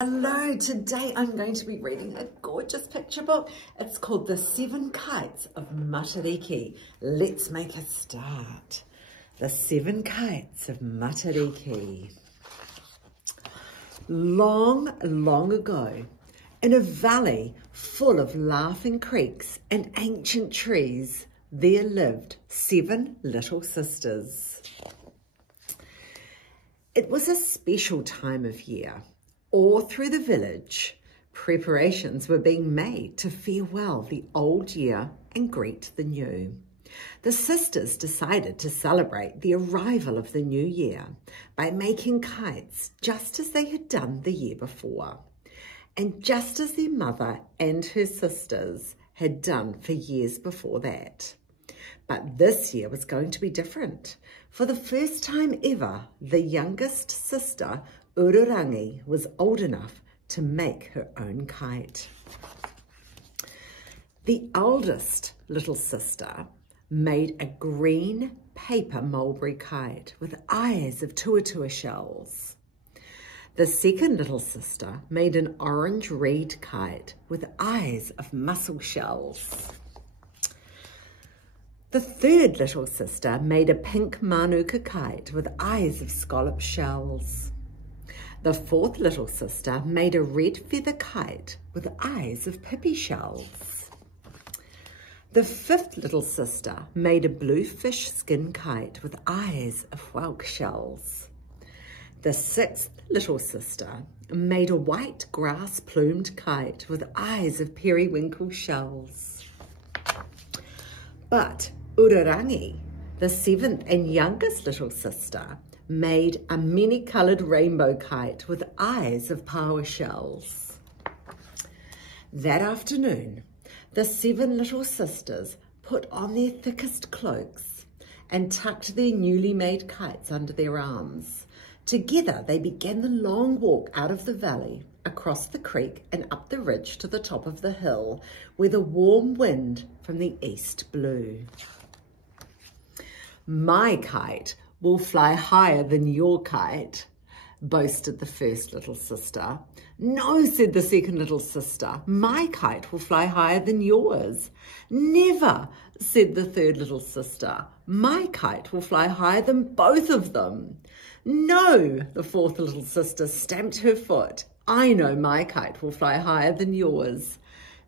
Hello, today I'm going to be reading a gorgeous picture book. It's called The 7 Kites of Matariki. Let's make a start. The 7 Kites of Matariki. Long, long ago, in a valley full of laughing creeks and ancient trees, there lived 7 little sisters. It was a special time of year. All through the village, preparations were being made to farewell the old year and greet the new. The sisters decided to celebrate the arrival of the new year by making kites just as they had done the year before, and just as their mother and her sisters had done for years before that. But this year was going to be different. For the first time ever, the youngest sister, Ururangi, was old enough to make her own kite. The eldest little sister made a green paper mulberry kite with eyes of tuatua shells. The second little sister made an orange reed kite with eyes of mussel shells. The third little sister made a pink manuka kite with eyes of scallop shells. The fourth little sister made a red feather kite with eyes of pippy shells. The fifth little sister made a blue fish skin kite with eyes of whelk shells. The sixth little sister made a white grass plumed kite with eyes of periwinkle shells. But Ururangi, the seventh and youngest little sister, made a many-coloured rainbow kite with eyes of paua shells. That afternoon, the 7 little sisters put on their thickest cloaks and tucked their newly made kites under their arms. Together, they began the long walk out of the valley, across the creek and up the ridge to the top of the hill, where the warm wind from the east blew. "My kite will fly higher than your kite," boasted the first little sister. "No," said the second little sister, "my kite will fly higher than yours." "Never," said the third little sister, "my kite will fly higher than both of them." "No," the fourth little sister stamped her foot, "I know my kite will fly higher than yours."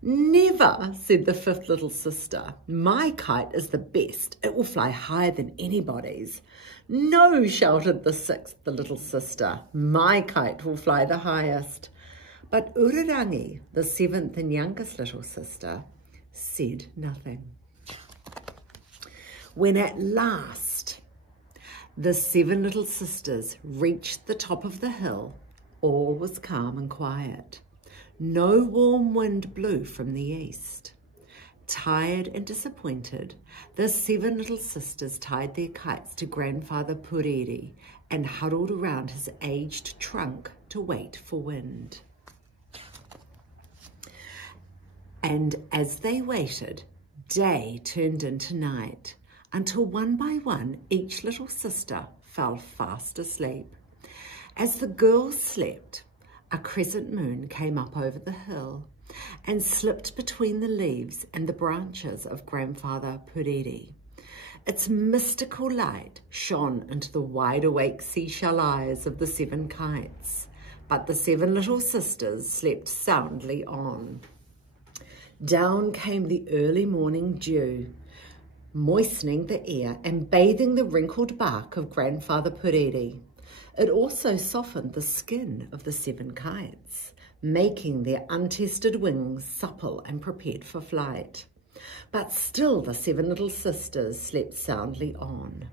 "Never," said the fifth little sister, "my kite is the best. It will fly higher than anybody's." "No," shouted the sixth little sister, "my kite will fly the highest." But Ururangi, the seventh and youngest little sister, said nothing. When at last the 7 little sisters reached the top of the hill, all was calm and quiet. No warm wind blew from the east. Tired and disappointed, the 7 little sisters tied their kites to Grandfather Puriri and huddled around his aged trunk to wait for wind. And as they waited, day turned into night, until one by one each little sister fell fast asleep. As the girls slept, a crescent moon came up over the hill and slipped between the leaves and the branches of Grandfather Puriri. Its mystical light shone into the wide-awake seashell eyes of the 7 kites, but the 7 little sisters slept soundly on. Down came the early morning dew, moistening the air and bathing the wrinkled bark of Grandfather Puriri. It also softened the skin of the 7 kites, making their untested wings supple and prepared for flight. But still the 7 little sisters slept soundly on.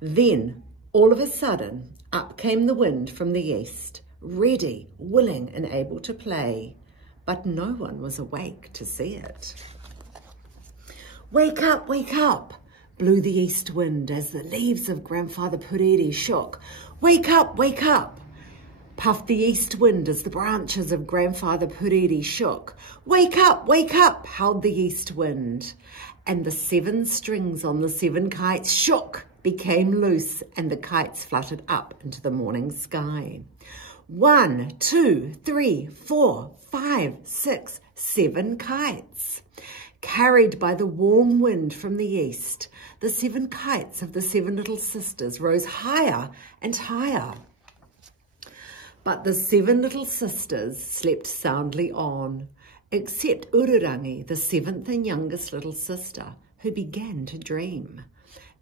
Then, all of a sudden, up came the wind from the east, ready, willing and able to play. But no one was awake to see it. "Wake up, wake up!" blew the east wind as the leaves of Grandfather Puriri shook. "Wake up, wake up!" puffed the east wind as the branches of Grandfather Puriri shook. "Wake up, howled the east wind." And the 7 strings on the 7 kites shook, became loose, and the kites fluttered up into the morning sky. 1, 2, 3, 4, 5, 6, 7 kites. Carried by the warm wind from the east, the 7 kites of the 7 little sisters rose higher and higher. But the 7 little sisters slept soundly on, except Ururangi, the 7th and youngest little sister, who began to dream.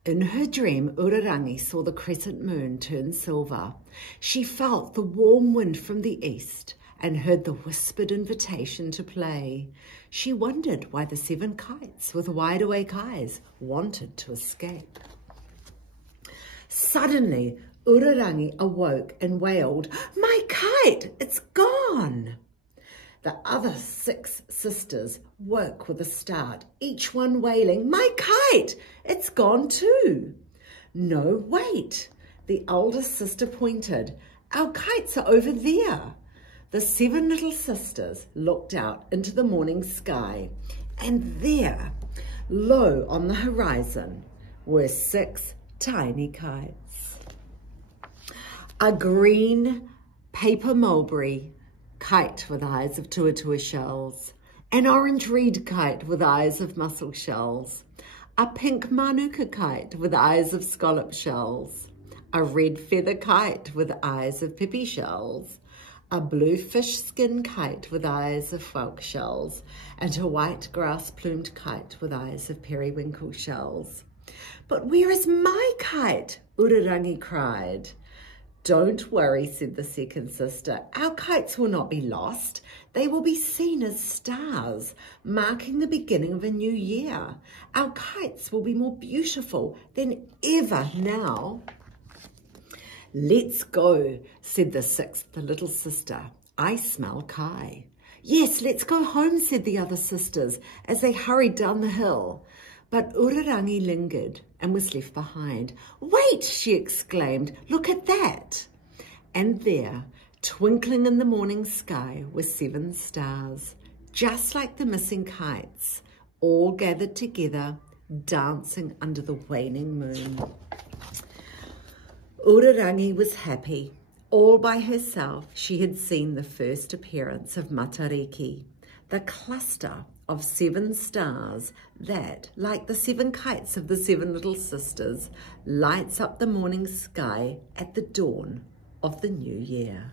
In her dream, Ururangi saw the crescent moon turn silver. She felt the warm wind from the east and heard the whispered invitation to play. She wondered why the 7 kites with wide-awake eyes wanted to escape. Suddenly, Ururangi awoke and wailed, "My kite, it's gone!" The other 6 sisters woke with a start, each one wailing, "My kite, it's gone too!" "No, wait," the oldest sister pointed. "Our kites are over there." The 7 little sisters looked out into the morning sky, and there, low on the horizon, were 6 tiny kites. A green paper mulberry kite with eyes of tuatua shells, an orange reed kite with eyes of mussel shells, a pink manuka kite with eyes of scallop shells, a red feather kite with eyes of pipi shells, a blue fish skin kite with eyes of whelk shells, and a white grass-plumed kite with eyes of periwinkle shells. "But where is my kite?" Ururangi cried. "Don't worry," said the second sister. "Our kites will not be lost. They will be seen as stars, marking the beginning of a new year. Our kites will be more beautiful than ever now." "Let's go," said the 6th little sister. "I smell Kai." "Yes, let's go home," said the other sisters as they hurried down the hill. But Ururangi lingered and was left behind. "Wait," she exclaimed, "look at that." And there, twinkling in the morning sky, were 7 stars, just like the missing kites, all gathered together, dancing under the waning moon. Ururangi was happy. All by herself, she had seen the first appearance of Matariki, the cluster of 7 stars that, like the 7 kites of the 7 little sisters, lights up the morning sky at the dawn of the new year.